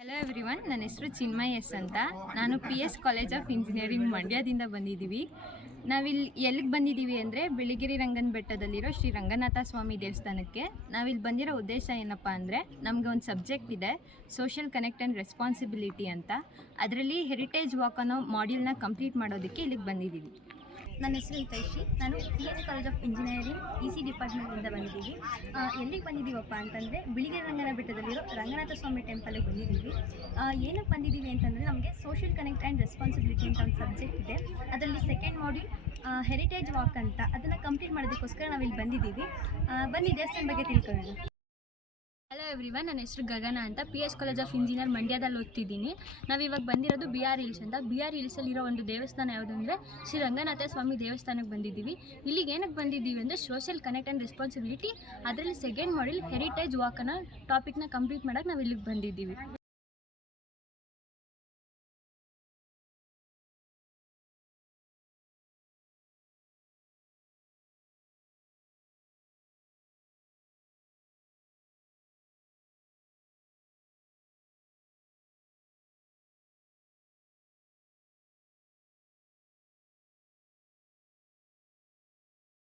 Hello everyone, ನನ್ನ ಹೆಸರು Chinmay S ಅಂತ. ನಾನು PS ಕಾಲೇಜ್ ಆಫ್ ಇಂಜಿನಿಯರಿಂಗ್ ಮಂಡ್ಯದಿಂದ ಬಂದಿದ್ದೀವಿ. ನಾವಿಲ್ಲಿ ಎಲ್ಲಿಗೆ ಬಂದಿದ್ದೀವಿ ಅಂದರೆ ಬಿಳಿಗಿರಿ ರಂಗನ ಬೆಟ್ಟದಲ್ಲಿರೋ ಶ್ರೀ ರಂಗನಾಥ ಸ್ವಾಮಿ ದೇವಸ್ಥಾನಕ್ಕೆ. ನಾವಿಲ್ಲಿ ಬಂದಿರೋ ಉದ್ದೇಶ ಏನಪ್ಪ ಅಂದರೆ, ನಮಗೆ ಒಂದು ಸಬ್ಜೆಕ್ಟ್ ಇದೆ, ಸೋಷಿಯಲ್ ಕನೆಕ್ಟ್ ಆ್ಯಂಡ್ ರೆಸ್ಪಾನ್ಸಿಬಿಲಿಟಿ ಅಂತ. ಅದರಲ್ಲಿ ಹೆರಿಟೇಜ್ ವಾಕ್ ಅನ್ನೋ ಮಾಡ್ಯೂಲ್ನ ಕಂಪ್ಲೀಟ್ ಮಾಡೋದಕ್ಕೆ ಇಲ್ಲಿಗೆ ಬಂದಿದ್ದೀವಿ. ನನ್ನ ಹೆಸರು ಹಿತೈಷಿ. ನಾನು PS college of engineering EC ಡಿಪಾರ್ಟ್ಮೆಂಟಿಂದ ಬಂದಿದ್ದೀವಿ. ಎಲ್ಲಿಗೆ ಬಂದಿದ್ದೀವಪ್ಪ ಅಂತಂದರೆ ಬಿಳಿಗಿರಿ ರಂಗನ ಬೆಟ್ಟದಲ್ಲಿರೋ ರಂಗನಾಥ ಸ್ವಾಮಿ ಟೆಂಪಲ್ಗೆ ಬಂದಿದ್ದೀವಿ. ಏನಕ್ಕೆ ಬಂದಿದ್ದೀವಿ ಅಂತಂದರೆ, ನಮಗೆ ಸೋಷಿಯಲ್ ಕನೆಕ್ಟ್ ಆ್ಯಂಡ್ ರೆಸ್ಪಾನ್ಸಿಬಿಲಿಟಿ ಅಂತ ಒಂದು ಸಬ್ಜೆಕ್ಟ್ ಇದೆ. ಅದರಲ್ಲಿ ಸೆಕೆಂಡ್ ಮಾಡ್ಯೂಲ್ ಹೆರಿಟೇಜ್ ವಾಕ್ ಅಂತ. ಅದನ್ನು ಕಂಪ್ಲೀಟ್ ಮಾಡೋದಕ್ಕೋಸ್ಕರ ನಾವಿಲ್ಲಿ ಬಂದಿದ್ದೀವಿ. ಬನ್ನಿ ದೇವಸ್ಥಾನ ಬಗ್ಗೆ ತಿಳ್ಕೊಳ್ಳೋಣ. ಹಲೋ ಎವ್ರಿವನ್, ನನ್ನ ಹೆಸರು ಗಗನ ಅಂತ. PS ಕಾಲೇಜ್ ಆಫ್ ಇಂಜಿನಿಯರ್ ಮಂಡ್ಯದಲ್ಲಿ ಓದ್ತಿದ್ದೀನಿ. ನಾವಿವಾಗ ಬಂದಿರೋದು BR ಹಿಲ್ಸ್ ಅಂತ. BR ಹಿಲ್ಸಲ್ಲಿರೋ ಒಂದು ದೇವಸ್ಥಾನ ಯಾವುದು ಅಂದರೆ ಶ್ರೀ ರಂಗನಾಥ ಸ್ವಾಮಿ ದೇವಸ್ಥಾನಕ್ಕೆ ಬಂದಿದ್ದೀವಿ. ಇಲ್ಲಿಗೆ ಏನಕ್ಕೆ ಬಂದಿದ್ದೀವಿ ಅಂದರೆ ಸೋಷಿಯಲ್ ಕನೆಕ್ಟ್ ಆ್ಯಂಡ್ ರೆಸ್ಪಾನ್ಸಿಬಿಲಿಟಿ, ಅದರಲ್ಲಿ ಸೆಕೆಂಡ್ ಮಾಡ್ಯೂಲ್ ಹೆರಿಟೇಜ್ ವಾಕ್ ಅನ್ನೋ ಟಾಪಿಕ್ನ ಕಂಪ್ಲೀಟ್ ಮಾಡೋಕ್ಕೆ ನಾವು ಇಲ್ಲಿಗೆ ಬಂದಿದ್ದೀವಿ.